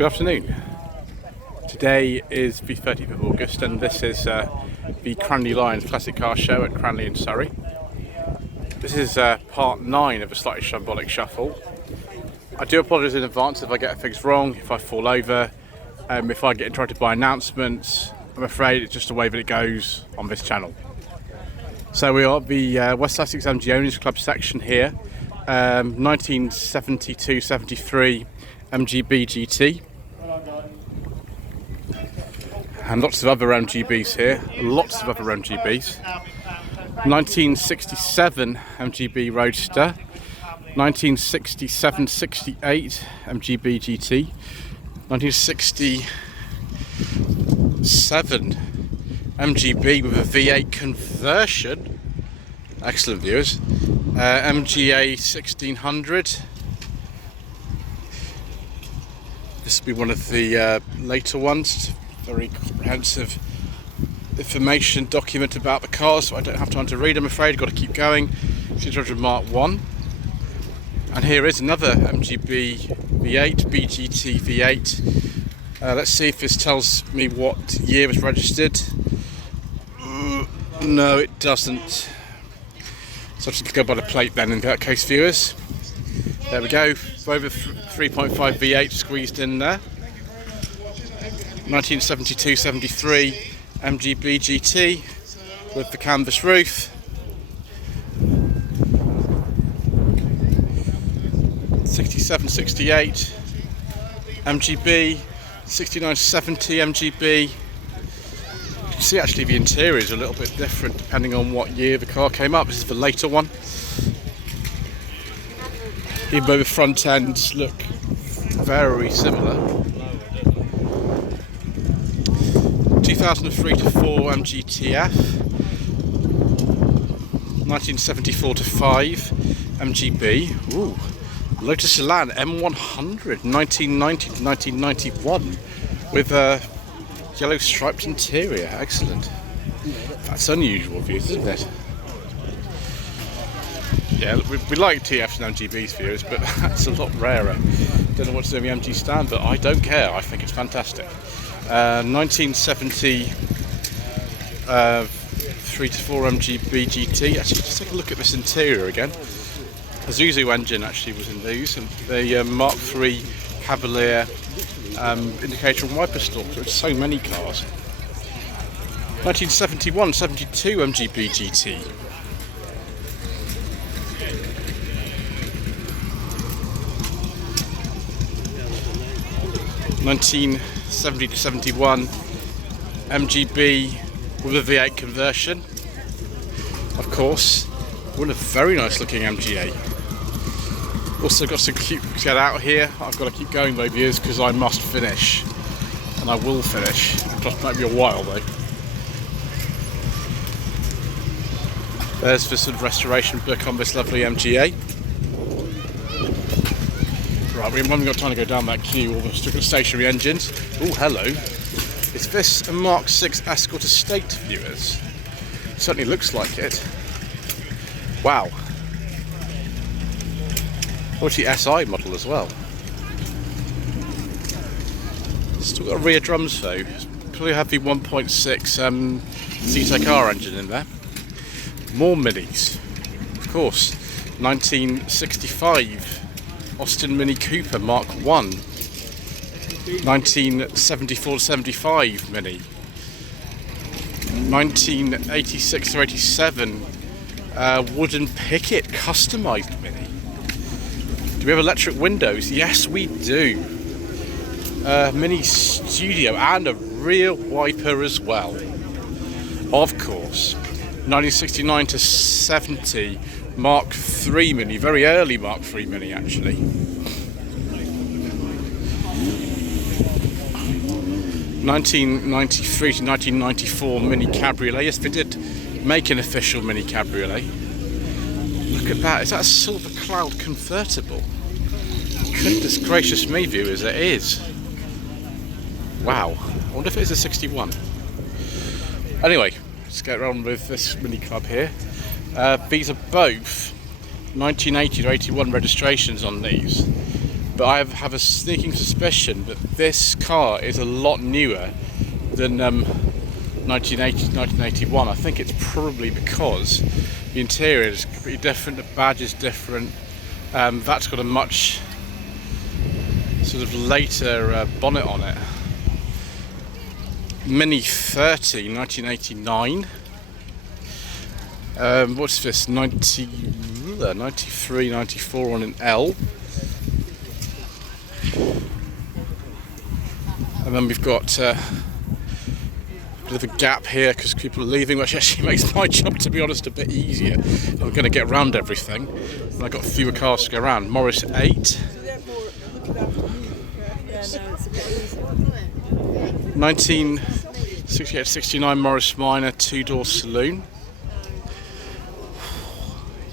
Good afternoon. Today is the 30th of August and this is the Cranleigh Lions Classic Car Show at Cranleigh in Surrey. This is part 9 of a slightly shambolic shuffle. I do apologise in advance if I get things wrong, if I fall over, if I get interrupted by announcements. I'm afraid it's just the way that it goes on this channel. So we are at the West Sussex MG Owners Club section here, 1972-73 MGB GT. And lots of other MGBs here, lots of other MGBs. 1967 MGB Roadster, 1967-68 MGB GT, 1967 MGB with a V8 conversion. Excellent viewers. MGA 1600. This will be one of the later ones. Very comprehensive information document about the cars, so I don't have time to read, I'm afraid. Got to keep going. 600 Mark 1. And here is another MGB V8, BGT V8. Let's see if this tells me what year it was registered. No, it doesn't. So I'm just going to go by the plate then in that case, viewers. There we go. Over 3.5 V8 squeezed in there. 1972-73 MGB GT with the canvas roof. 67-68 MGB, 69-70 MGB. You can see actually the interior is a little bit different depending on what year the car came up. This is the later one. Even though the front ends look very similar. 2003-4 MGTF, 1974-5 MGB. Ooh, Lotus Elan M100, 1990-1991, with a yellow striped interior. Excellent. That's unusual views, isn't it? Yeah, we like TFs and MGBs viewers, but that's a lot rarer. Don't know what to do with the MG stand, but I don't care. I think it's fantastic. 1970 3-4 MGB GT. Actually, just take a look at this interior again. The Zuzu engine actually was in these, and the Mark III Cavalier indicator and wiper stalk. There's so many cars. 1971-72 MGB GT. (1970 to 71) MGB with a V8 conversion. Of course, what a very nice looking MGA. Also got some cute get out here. I've got to keep going though, viewers, because I must finish, and I will finish. It just might be a while though. There's the sort of restoration book on this lovely MGA. Right, we haven't got time to go down that queue, all the stationary engines. Oh, hello. Is this a Mark VI Escort Estate, viewers? Certainly looks like it. Wow. Obviously SI model as well. Still got rear drums though. Probably have the 1.6 ZTEC-R engine in there. More minis. Of course, 1965 Austin Mini Cooper Mark 1, 1974-75 Mini, 1986-87 wooden picket customised Mini. Do we have electric windows? Yes, we do. Mini Studio and a rear wiper as well. Of course. 1969-70 Mark III Mini, very early Mark III Mini actually. 1993 to 1994 Mini Cabriolet. Yes, they did make an official Mini Cabriolet. Look at that, is that a Silver Cloud convertible? Goodness gracious me, viewers, it is. Wow, I wonder if it is a 61. Anyway, let's get on with this Mini Club here. These are both 1980 to 81 registrations on these. but I have a sneaking suspicion that this car is a lot newer than 1980, 1981. I think it's probably because the interior is completely different, the badge is different. That's got a much sort of later bonnet on it. Mini 30, 1989. What's this? 93, 94 on an L. And then we've got a bit of a gap here because people are leaving, which actually makes my job, to be honest, a bit easier. I'm going to get around everything, and I've got fewer cars to go around. Morris 8. 1968-69 Morris Minor 2-door saloon.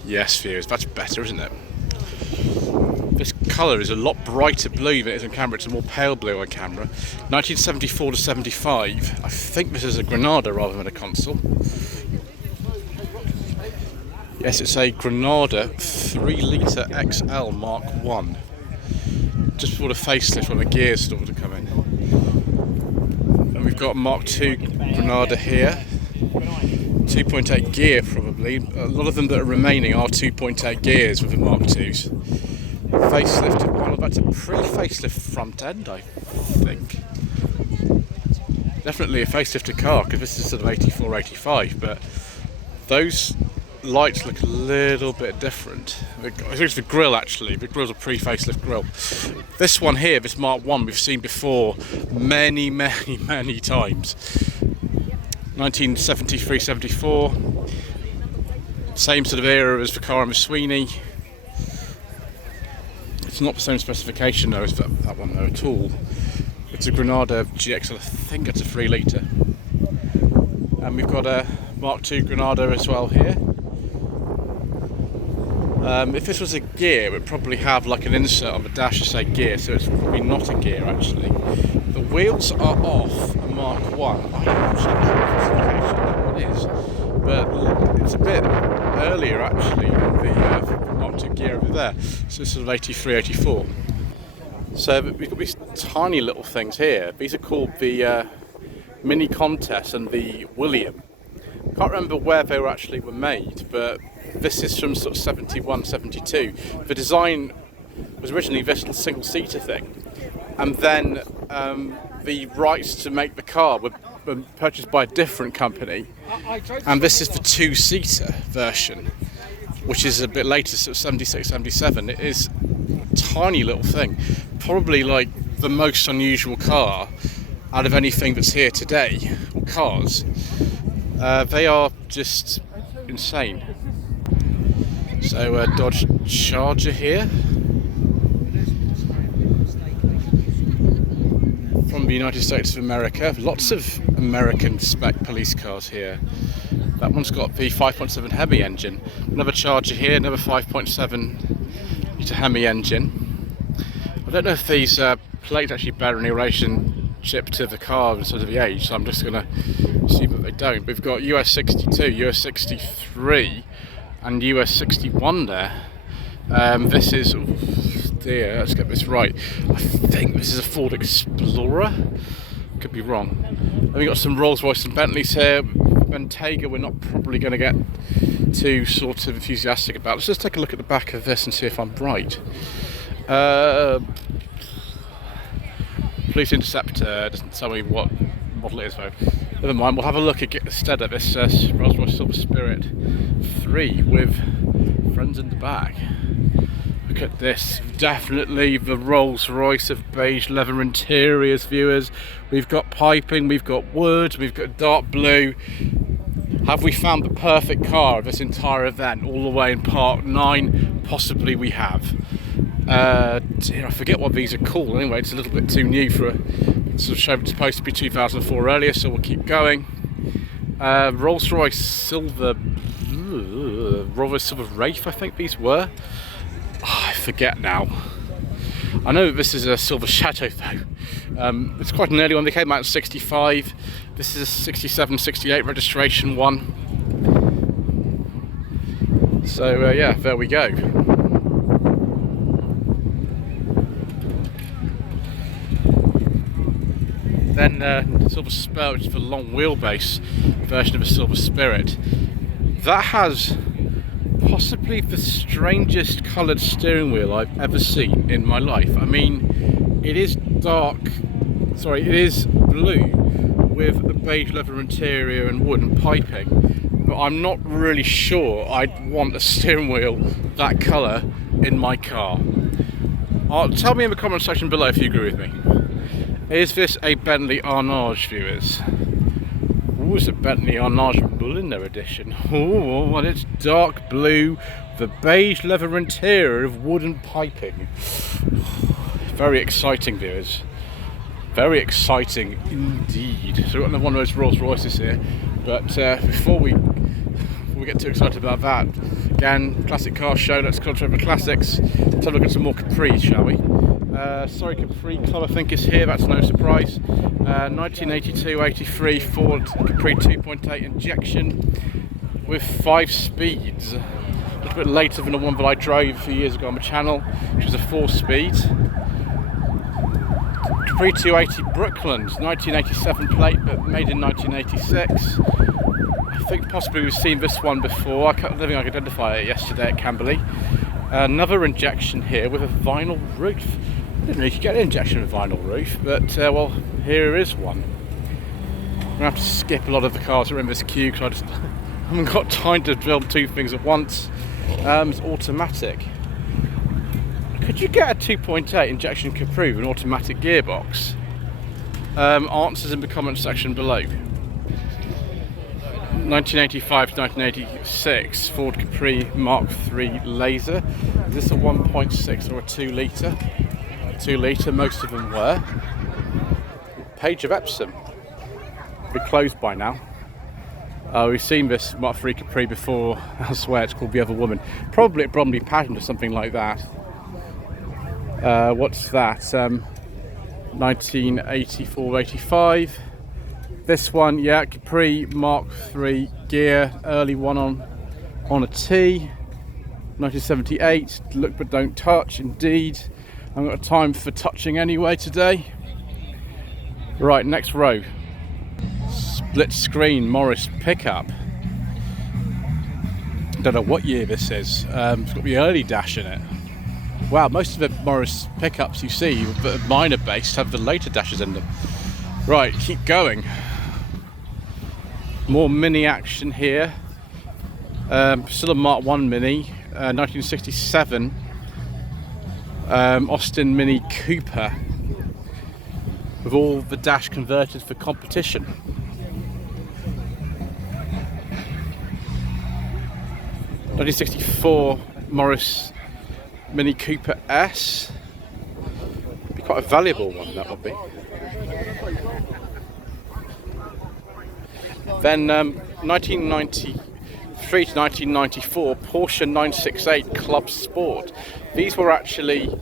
Yes, viewers, that's better, isn't it? This colour is a lot brighter blue than it is on camera. It's a more pale blue on camera. 1974 to 75. I think this is a Granada rather than a Consul. Yes, it's a Granada 3-litre XL Mark 1. Just before the facelift when the gears started to come in. And we've got Mark 2 Granada here. 2.8 gear probably. A lot of them that are remaining are 2.8 gears with the Mark 2s. Facelifted one. That's a pre-facelift front end, I think. Definitely a facelifted car because this is sort of 84, 85, but those lights look a little bit different. I think it's the grille actually. The grille's a pre-facelift grille. This one here, this Mark 1, we've seen before many times. 1973-74. Same sort of era as the car in Sweeney. It's not the same specification though as that one though at all. It's a Granada GXL, I think it's a 3-litre. And we've got a Mark II Granada as well here. If this was a gear, it would probably have like an insert on the dash to say gear, so it's probably not a gear actually. The wheels are off a Mark 1. I don't actually know what classification that one is, but it's a bit earlier actually than the Mark II gear over there. So it's sort of 83, 84. So we've got these tiny little things here. These are called the Mini Contest and the William. Can't remember where they actually were made, but this is from sort of 71, 72. The design was originally this single-seater thing, and then the rights to make the car were purchased by a different company, and this is the 2-seater version, which is a bit later, sort of 76, 77. It is a tiny little thing, probably like the most unusual car out of anything that's here today, or cars. They are just insane. So Dodge Charger here from the United States of America. Lots of American spec police cars here. That one's got the 5.7 Hemi engine. Another Charger here, another 5.7 litre Hemi engine. I don't know if these plates actually bear any relationship to the car instead of the age, so I'm just going to assume that they don't. We've got US 62, US 63 and US 61 there. This is, oh dear, let's get this right. I think this is a Ford Explorer. Could be wrong. And we've got some Rolls Royce and Bentleys here. Bentayga we're not probably going to get too sort of enthusiastic about. Let's just take a look at the back of this and see if I'm right. Police Interceptor doesn't tell me what model it is though. Never mind, we'll have a look instead at this Rolls Royce Silver Spirit 3 with friends in the back. Look at this, definitely the Rolls Royce of beige leather interiors, viewers. We've got piping, we've got wood, we've got dark blue. Have we found the perfect car of this entire event all the way in Part 9? Possibly we have. Dear, I forget what these are called. Anyway, it's a little bit too new for a sort of show. It's supposed to be 2004 earlier, so we'll keep going. Rolls Royce Silver, Rolls Royce Silver Wraith, I think these were. Oh, I forget now. I know that this is a Silver Shadow though. It's quite an early one. They came out in 65. This is a 67, 68 registration one. So yeah, there we go. Then Silver Spur, which is the long wheelbase version of a Silver Spirit. That has possibly the strangest coloured steering wheel I've ever seen in my life. I mean, it is it is blue with a beige leather interior and wooden piping, but I'm not really sure I'd want a steering wheel that colour in my car. Tell me in the comment section below if you agree with me. Is this a Bentley Arnage, viewers? Ooh, it's a Bentley Arnage Millionaire edition. Ooh, and it's dark blue, the beige leather interior of wooden piping. Very exciting, viewers. Very exciting indeed. So we've got one of those Rolls Royces here, but before we get too excited about that, again, classic car show. Let's concentrate on the classics. Let's have a look at some more Capris, shall we? Sorry, Capri Club I think is here, that's no surprise. 1982-83 Ford Capri 2.8 injection with 5 speeds. A little bit later than the one that I drove a few years ago on my channel, which was a 4-speed. Capri 280 Brooklands, 1987 plate, but made in 1986. I think possibly we've seen this one before. I don't think I could identify it yesterday at Cranleigh. Another injection here with a vinyl roof. I didn't know you could get an injection with a vinyl roof, but well, here is one. I'm going to have to skip a lot of the cars that are in this queue because I just haven't got time to build 2 things at once. It's automatic. Could you get a 2.8 injection Capri with an automatic gearbox? Answers in the comment section below. 1985 to 1986 Ford Capri Mark III Laser. Is this a 1.6 or a 2 litre? 2 litre, most of them were. Page of Epsom. We're closed by now. We've seen this Mark III Capri before elsewhere. It's called The Other Woman. Probably at Bromley Pageant or something like that. What's that? 1984-85. This one, yeah, Capri Mark III gear, early one on a T. 1978, look but don't touch, indeed. I haven't got time for touching anyway today. Right, next row. Split screen Morris pickup. Don't know what year this is. It's got the early dash in it. Wow, most of the Morris pickups you see that are minor based have the later dashes in them. Right, keep going. More mini action here. Still a Mark 1 Mini, 1967 Austin Mini Cooper with all the dash converted for competition. (1964) Morris Mini Cooper S. Be quite a valuable one, that would be. Then 1993 to 1994 Porsche 968 Club Sport. These were actually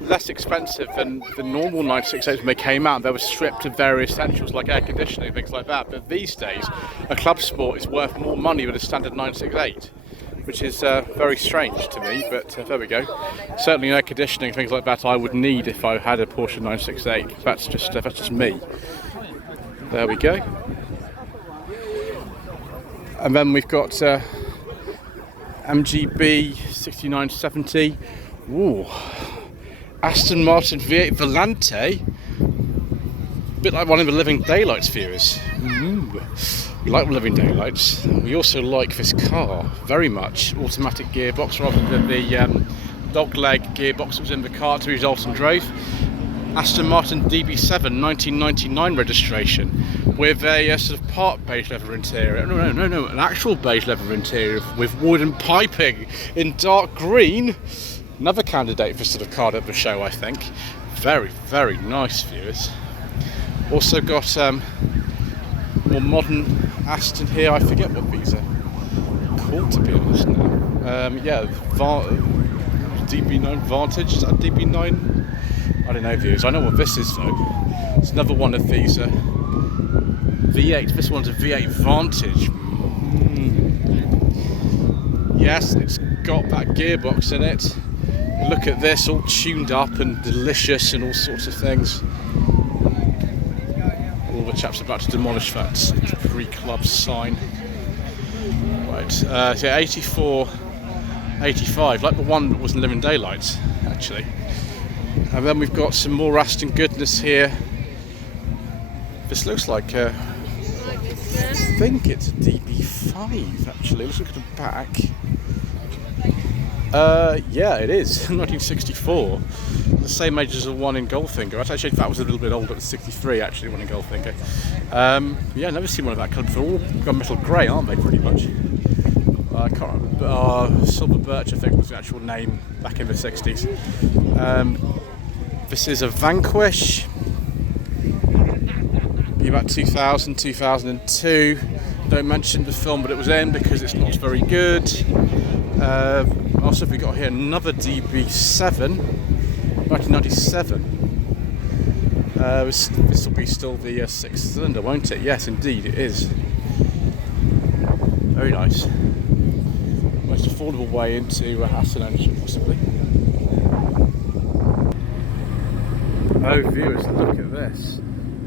less expensive than the normal 968s when they came out. They were stripped of various essentials like air conditioning, things like that. But these days, a Club Sport is worth more money than a standard 968, which is very strange to me. But there we go. Certainly, air conditioning, things like that, I would need if I had a Porsche 968. That's just me. There we go. And then we've got MGB 6970. Ooh, Aston Martin V8 Volante. A bit like one of the Living Daylights viewers. Ooh. We like Living Daylights. We also like this car very much. Automatic gearbox rather than the dogleg gearbox that was in the car to result and drove. Aston Martin DB7 1999 registration with a sort of part beige leather interior. No, an actual beige leather interior with wooden piping in dark green. Another candidate for sort of card at the show, I think. Very, very nice, viewers. Also got more modern Aston here. I forget what these are called, to be honest now. Yeah, DB9 Vantage. Is that DB9? I don't know, viewers. I know what this is though. It's another one of these V8. This one's a V8 Vantage. Yes, it's got that gearbox in it. Look at this, all tuned up and delicious and all sorts of things. the chaps about to demolish that Greek club sign. Right, so yeah, 84, 85, like the one that was in Living Daylights, actually. And then we've got some more Aston goodness here. This looks like I think it's a DB5 actually. Let's look at the back. Yeah, it is 1964. The same age as the one in Goldfinger. Actually, that was a little bit older. It was 63 actually, one in Goldfinger. Yeah, never seen one of that colour before. All got metal grey, aren't they? Pretty much. I can't remember. Silver Birch, I think, was the actual name back in the 60s. This is a Vanquish. Be about 2000, 2002. Don't mention the film that it was in because it's not very good. Also, we got here another DB7, 1997. This will be still the 6th cylinder, won't it? Yes, indeed, it is. Very nice. Most affordable way into Aston ownership, possibly. Oh, viewers, look at this.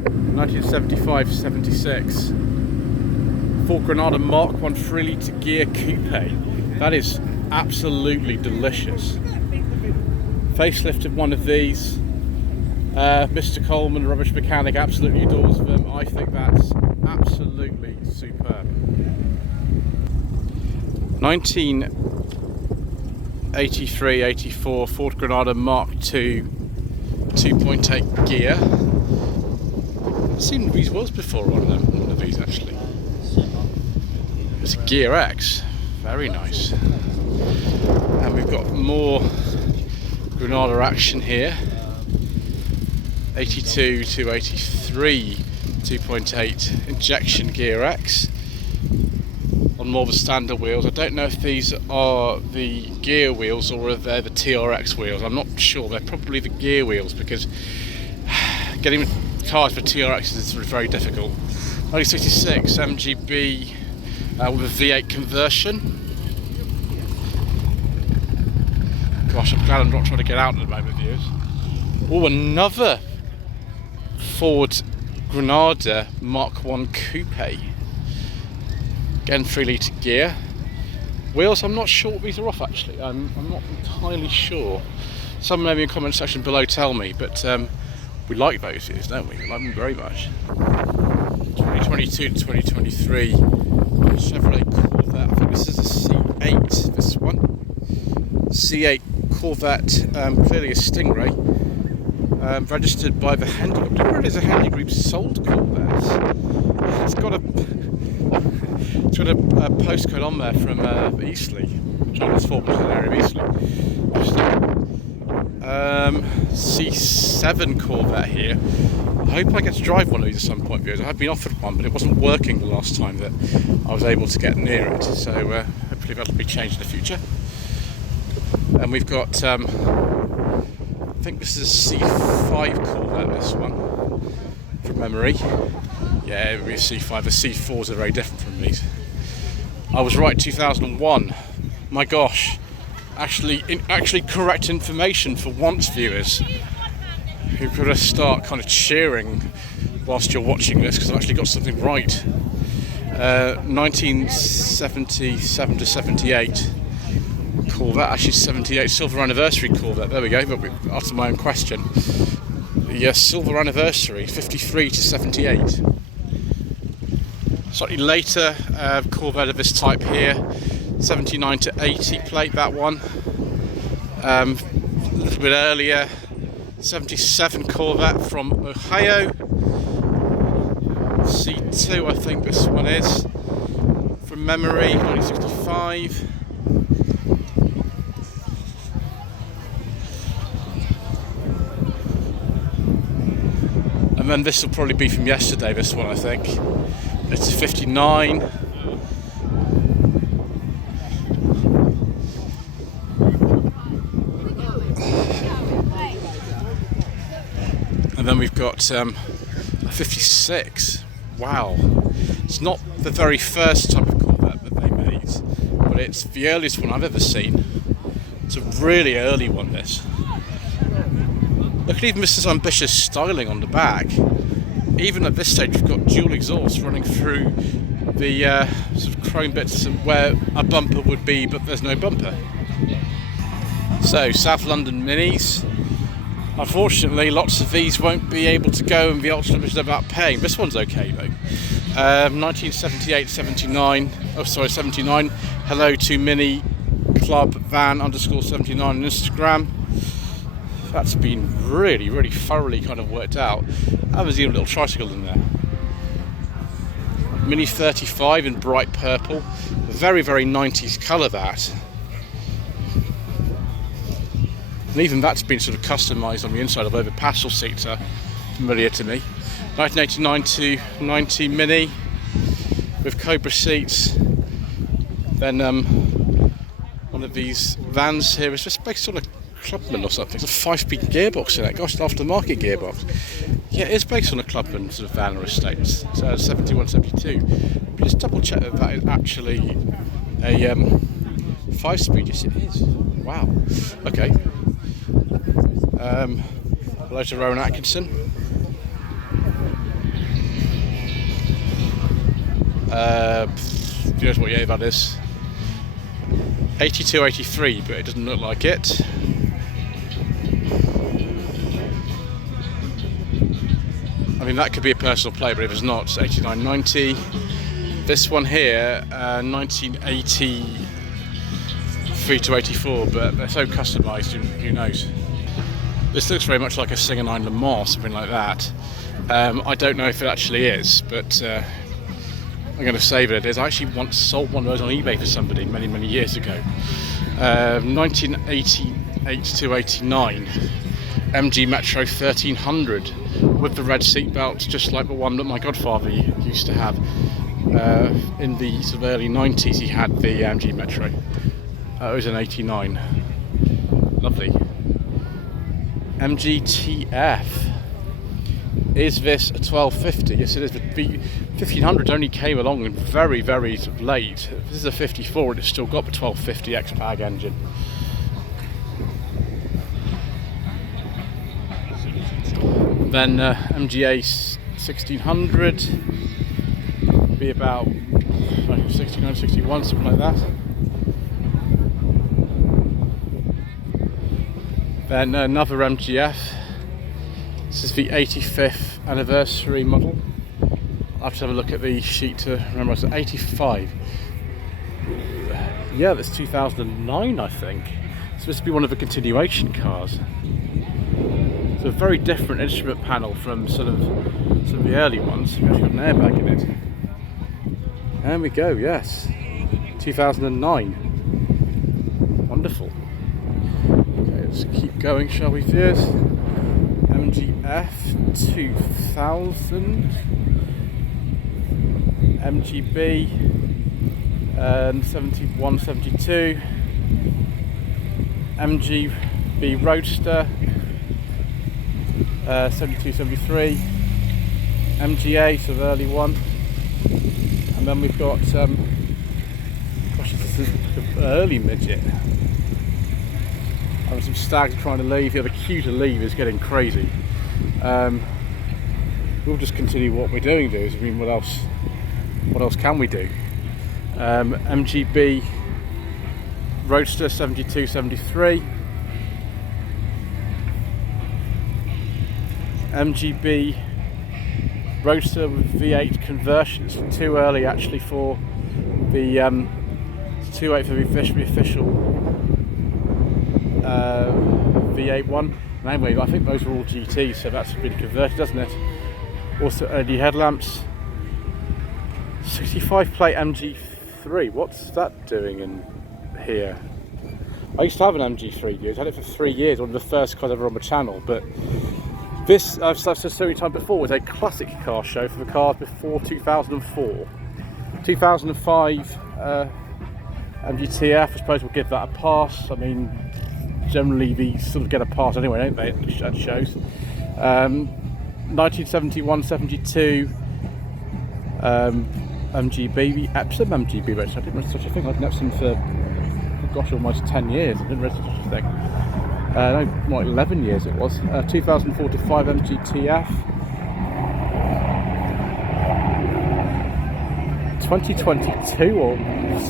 1975-76 Ford Granada Mark 1 3-litre gear coupe. That is absolutely delicious. Facelifted one of these. Mr. Coleman, the rubbish mechanic, absolutely adores them. I think that's absolutely superb. 1983-84 Ford Granada Mark II 2.8 gear. I've seen these wheels before on one of these actually. It's a Gear X, very nice. And we've got more Granada action here. 82 to 83 2.8 injection Gear X on more of the standard wheels. I don't know if these are the gear wheels or if they're the TRX wheels. I'm not sure. They're probably the gear wheels because getting cars for TRX is very difficult. 1966 MGB with a V8 conversion. Gosh, I'm glad I'm not trying to get out at the moment, viewers. Oh, another Ford Granada Mark 1 Coupe. Again, 3-litre gear. Wheels, I'm not sure what these are off actually. I'm not entirely sure. Someone maybe in the comment section below tell me, but we like those views, don't we? We like them very much. 2022 to 2023 Chevrolet Corvette. I think this is a C8, this one. C8 Corvette, clearly a Stingray. Registered by the Henley Group. I don't know where it is a Henley Group sold Corvettes. It's got a postcode on there from Eastleigh, Chinese Fort was in the area of Eastleigh. C7 Corvette here. I hope I get to drive one of these at some point, viewers. I have been offered one, but it wasn't working the last time that I was able to get near it. So hopefully that'll be changed in the future. And we've got, I think this is a C5 Corvette, this one, from memory. Yeah, it would be a C5. The C4s are very different from these. I was right, 2001. My gosh, actually correct information for once, viewers. You've got to start kind of cheering whilst you're watching this because I've actually got something right. 1977 to 78 Corvette, actually 78 silver anniversary Corvette. There we go. But after my own question, the silver anniversary, 53 to 78. Slightly later Corvette of this type here, 79 to 80 plate, that one. A little bit earlier, 77 Corvette from Ohio. C2 I think this one is, from memory, 1965. And then this will probably be from yesterday, this one I think. It's a 59. And then we've got a 56. Wow. It's not the very first type of Corvette that they made, but it's the earliest one I've ever seen. It's a really early one, this. Look at even Mrs. Ambitious styling on the back. even at this stage we've got dual exhaust running through the sort of chrome bits where a bumper would be, but there's no bumper. So South London Minis. Unfortunately, lots of these won't be able to go and be ultra limited about paying. This one's okay though. 1978-79. Oh, sorry, 79. Hello to Mini Club Van _79 on Instagram. That's been really, really thoroughly kind of worked out. And there's even a little tricycle in there. Mini 35 in bright purple. Very, very 90s colour that. And even that's been sort of customised on the inside, although the passenger seats are familiar to me. 1989 to 90 Mini with Cobra seats. Then one of these vans here is just based on a Clubman or something. It's a 5-speed gearbox in it. Gosh, an aftermarket gearbox. Yeah, it is based on a Clubman sort of van or estate. It's 71, 72. But just double check that that is actually a 5-speed. Yes, it is. Wow. Okay. Hello to Rowan Atkinson. Who knows what year that is? 82, 83, but it doesn't look like it. I mean, that could be a personal play, but if it's not, it's 89, 90. This one here, 1983 to 84, but they're so customised, who knows. This looks very much like a Singer 9 Le Mans, something like that. I don't know if it actually is, but I'm going to save it. I actually once sold one of those on eBay for somebody many, many years ago. 1988 to 89, MG Metro 1300 with the red seat belts, just like the one that my godfather used to have. In the sort of early 90s he had the MG Metro. It was in 89. Lovely. MGTF. Is this a 1250? Yes, it is. The 1500 only came along very, very sort of late. This is a 54 and it's still got the 1250 X-Pag engine. Then MGA 1600 be about 69, 61, something like that. Then another MGF. This is the 85th anniversary model. I'll have to have a look at the sheet to remember. It's 85. Yeah, that's 2009, I think. So this would be one of the continuation cars. It's a very different instrument panel from some of the early ones. We've actually got an airbag in it. There we go, yes. 2009. Wonderful. Okay, let's keep going, shall we, viewers? MGF 2000. MGB 71, 72. MGB Roadster 72, 73. MGA, so the early one. And then we've got, gosh, this is an early midget. Some stags trying to leave. Yeah, the queue to leave is getting crazy. We'll just continue what we're doing, dudes. I mean, what else can we do? MGB Roadster 72, 73. MGB Roadster with V8 conversion. It's too early actually for the too late for the official V8 one. Anyway, I think those are all GTs, so that's been converted, doesn't it? Also LED headlamps. 65 plate MG3. What's that doing in here? I used to have an MG3, dude. I had it for 3 years, one of the first cars ever on the channel, but this, I've said so many times before, was a classic car show for the cars before 2004. 2005 MGTF, I suppose we'll give that a pass. I mean, generally these sort of get a pass anyway, don't they, at shows. 1971, 72 MGB, Epsom MGB race. I didn't read such a thing. I've had an Epsom for, gosh, almost 10 years. I didn't read such a thing. No, more like 11 years it was. 2045 MGTF. 2022 or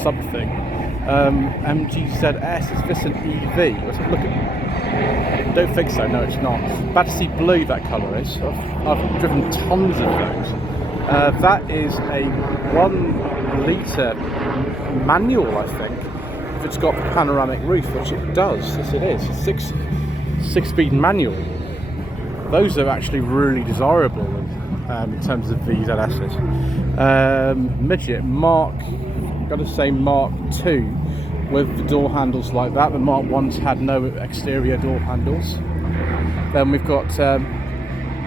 something. MGZS, is this an EV? Let's look at. Don't think so. No, it's not. Battersea blue, that colour is. I've driven tons of those. That is a 1 litre manual, I think. If it's got the panoramic roof, which it does. Yes, it is. Six-speed manual. Those are actually really desirable in terms of these LSs. Midget Mark, gotta say Mark II with the door handles like that. The Mark 1s had no exterior door handles. Then we've got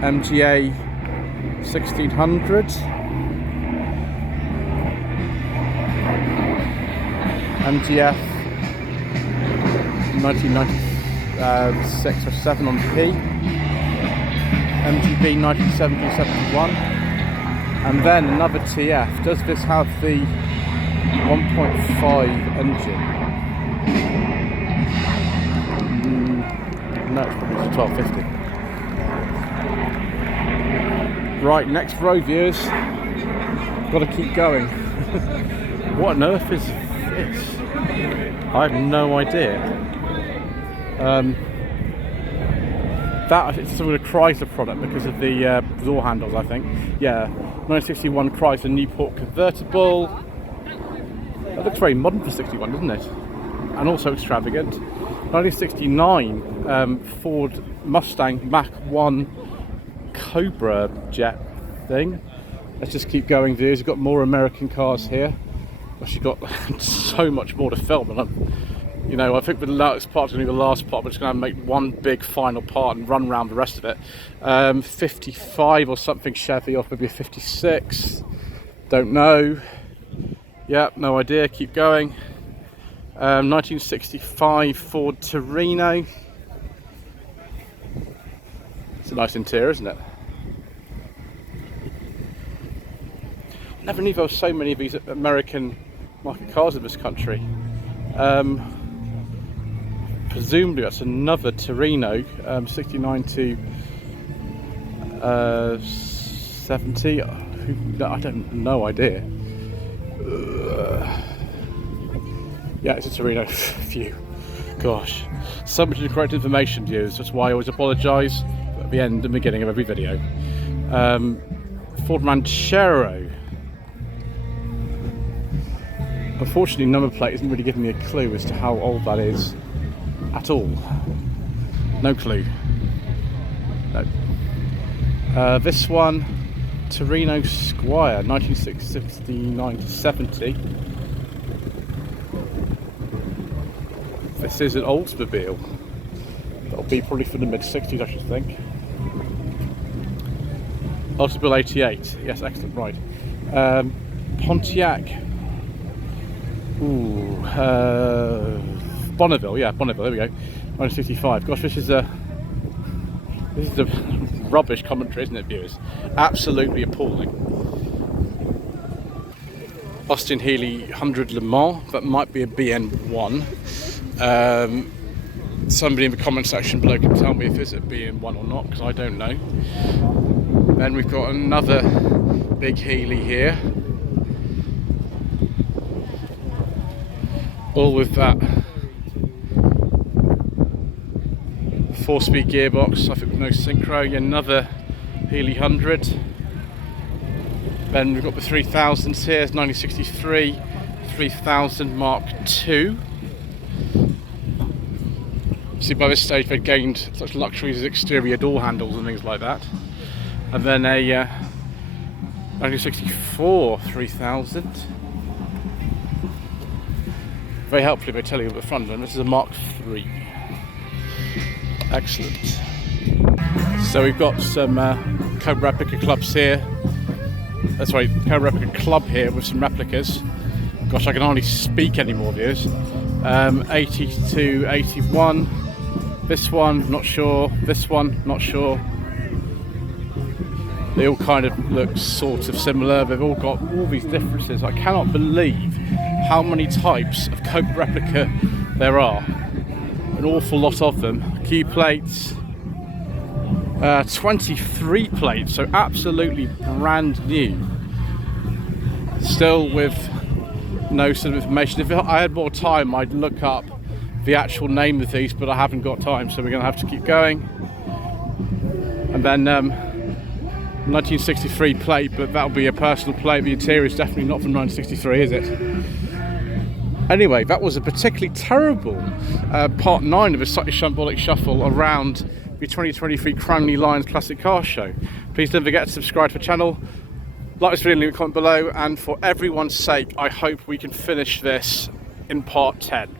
MGA 1600, MGF 1996 or 7 on P, MGB 1970-71, and then another TF. Does this have the 1.5 engine? No, it's probably the 1250. Right, next row, viewers. Got to keep going. What on earth is this? I have no idea. That it's sort of a Chrysler product because of the door handles, I think. Yeah, 1961 Chrysler Newport convertible. That looks very modern for 61, doesn't it? And also extravagant. 1969 Ford Mustang Mach 1 Cobra jet thing. Let's just keep going, viewers. We've got more American cars here. Actually got so much more to film, and I think the last part's going to be the last part, but it's going to make one big final part and run around the rest of it. 55 or something Chevy, or maybe a 56. Don't know. Yeah, no idea. Keep going. 1965 Ford Torino. It's a nice interior, isn't it? Never knew there were so many of these American market cars in this country. Presumably that's another Torino, 69 to 70. I don't no idea. Yeah, it's a Torino. Phew. Gosh, so much incorrect information, viewers. That's why I always apologise at the end and beginning of every video. Ford Ranchero. Unfortunately, number plate isn't really giving me a clue as to how old that is at all. No clue. No. This one, Torino Squire, 1969 to 70. This is an Oldsmobile. That'll be probably from the mid-60s, I should think. Oldsmobile 88. Yes, excellent. Right. Pontiac. Ooh, Bonneville, yeah, Bonneville, there we go. 1965. Gosh, this is a rubbish commentary, isn't it, viewers? Absolutely appalling. Austin Healey 100 Le Mans, that might be a BN1. Somebody in the comment section below can tell me if it's a BN1 or not, because I don't know. Then we've got another big Healey here. All with that 4-speed gearbox, I think with no synchro. Yeah, another Healey 100. Then we've got the 3000s here, 1963 3000 Mark II. See, by this stage they've gained such luxuries as exterior door handles and things like that. And then a 1964 3000. Very helpfully they tell you at the front end, this is a Mark III. Excellent. So we've got some Cobra replica clubs here. That's right, Cobra replica club here with some replicas. Gosh, I can hardly speak anymore, viewers. 80 to 81. This one, not sure. This one, not sure. They all kind of look sort of similar. They've all got all these differences. I cannot believe how many types of Cobra replica there are. An awful lot of them. Key plates, 23 plates, so absolutely brand new. Still with no sort of information. If I had more time, I'd look up the actual name of these, but I haven't got time, so we're going to have to keep going. And then 1963 plate, but that'll be a personal plate. The interior is definitely not from 1963, is it? Anyway, that was a particularly terrible part 9 of a slightly shambolic shuffle around the 2023 Cranleigh Lions Classic Car Show. Please don't forget to subscribe to the channel, like this video, leave a comment below, and for everyone's sake, I hope we can finish this in part 10.